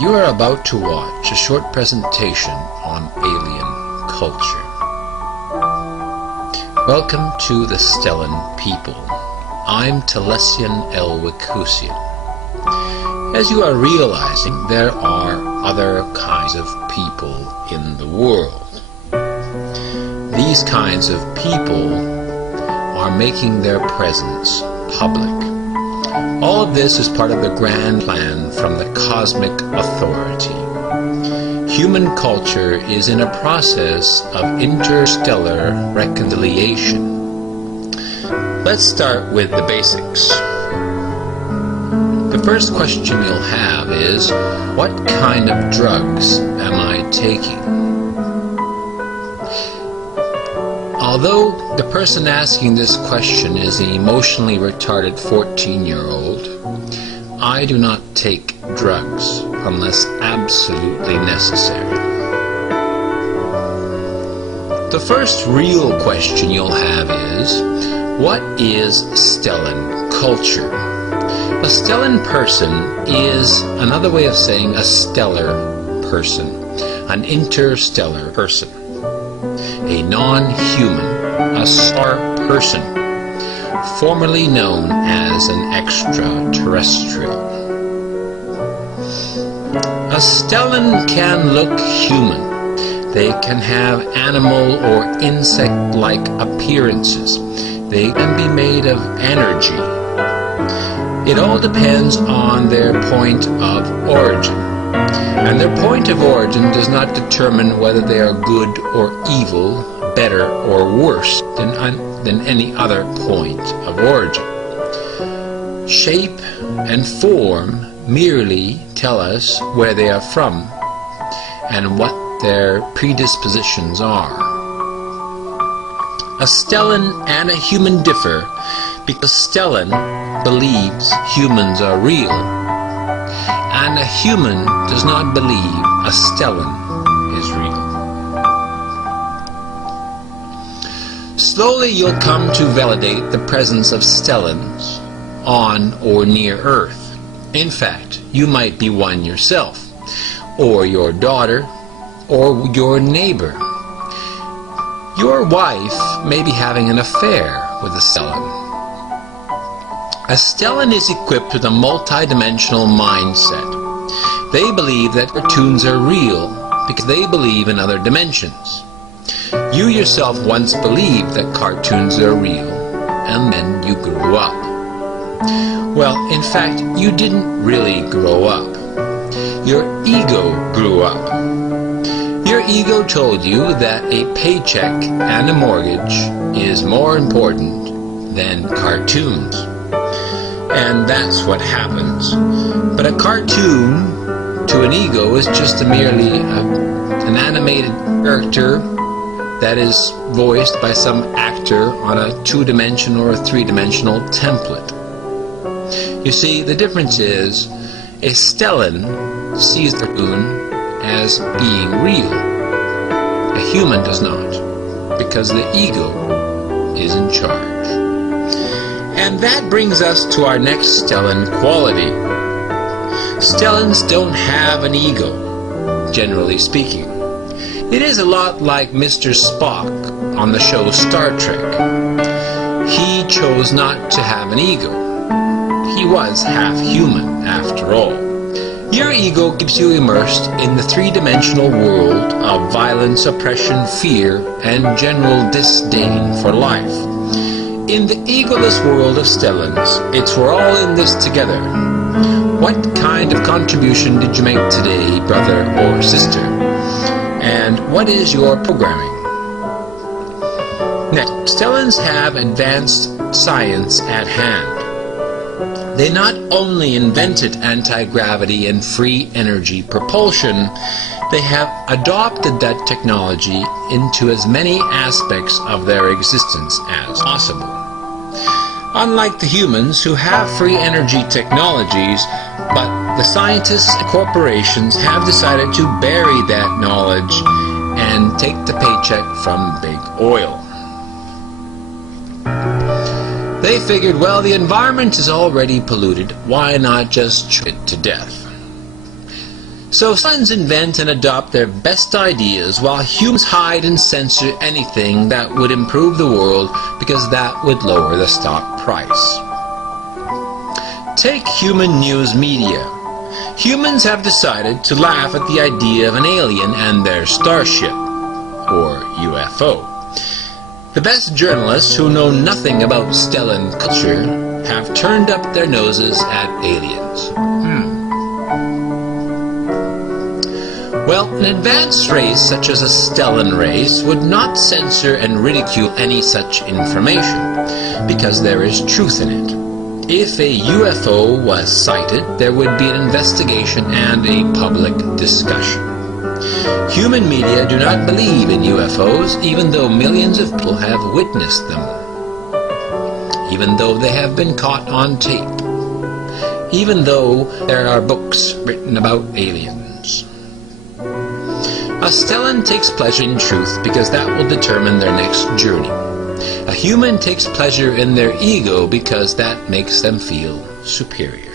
You are about to watch a short presentation on alien culture. Welcome to the Stellan people. I'm Telesian Elwikusian. As you are realizing, there are other kinds of people in the world. These kinds of people are making their presence public. All of this is part of the grand plan from the cosmic authority. Human culture is in a process of interstellar reconciliation. Let's start with the basics. The first question you'll have is, what kind of drugs am I taking? Although the person asking this question is an emotionally retarded 14-year-old, I do not take drugs unless absolutely necessary. The first real question you'll have is, what is Stellan culture? A Stellan person is another way of saying a stellar person, an interstellar person. A non-human, a star person, formerly known as an extraterrestrial. A Stellan can look human. They can have animal or insect-like appearances. They can be made of energy. It all depends on their point of origin. And their point of origin does not determine whether they are good or evil, better or worse than any other point of origin. Shape and form merely tell us where they are from and what their predispositions are. A Stellan and a human differ because Stellan believes humans are real, and a human does not believe a Stellan is real. Slowly you'll come to validate the presence of Stellans on or near Earth. In fact, you might be one yourself, or your daughter, or your neighbor. Your wife may be having an affair with a Stellan. A Stellan is equipped with a multi-dimensional mindset. They believe that cartoons are real because they believe in other dimensions. You yourself once believed that cartoons are real, and then you grew up. Well, in fact, you didn't really grow up. Your ego grew up. Your ego told you that a paycheck and a mortgage is more important than cartoons. And that's what happens. But a cartoon to an ego is just merely an animated character that is voiced by some actor on a 2-dimensional or a 3-dimensional template. You see, the difference is a Stellan sees the cartoon as being real. A human does not, because the ego is in charge. And that brings us to our next Stellan quality. Stellans don't have an ego, generally speaking. It is a lot like Mr. Spock on the show Star Trek. He chose not to have an ego. He was half human, after all. Your ego keeps you immersed in the 3-dimensional world of violence, oppression, fear, and general disdain for life. In the egoless world of Stellans, it's we're all in this together. What kind of contribution did you make today, brother or sister? And what is your programming? Next, Stellans have advanced science at hand. They not only invented anti-gravity and free energy propulsion, they have adopted that technology into as many aspects of their existence as possible. Unlike the humans who have free energy technologies, but the scientists and corporations have decided to bury that knowledge and take the paycheck from big oil. They figured, well, the environment is already polluted, why not just choke it to death? So Stellans invent and adopt their best ideas while humans hide and censor anything that would improve the world because that would lower the stock price. Take human news media. Humans have decided to laugh at the idea of an alien and their starship, or UFO. The best journalists who know nothing about Stellan culture have turned up their noses at aliens. Well, an advanced race such as a Stellan race would not censor and ridicule any such information, because there is truth in it. If a UFO was sighted, there would be an investigation and a public discussion. Human media do not believe in UFOs, even though millions of people have witnessed them, even though they have been caught on tape, even though there are books written about aliens. A Stellan takes pleasure in truth because that will determine their next journey. A human takes pleasure in their ego because that makes them feel superior.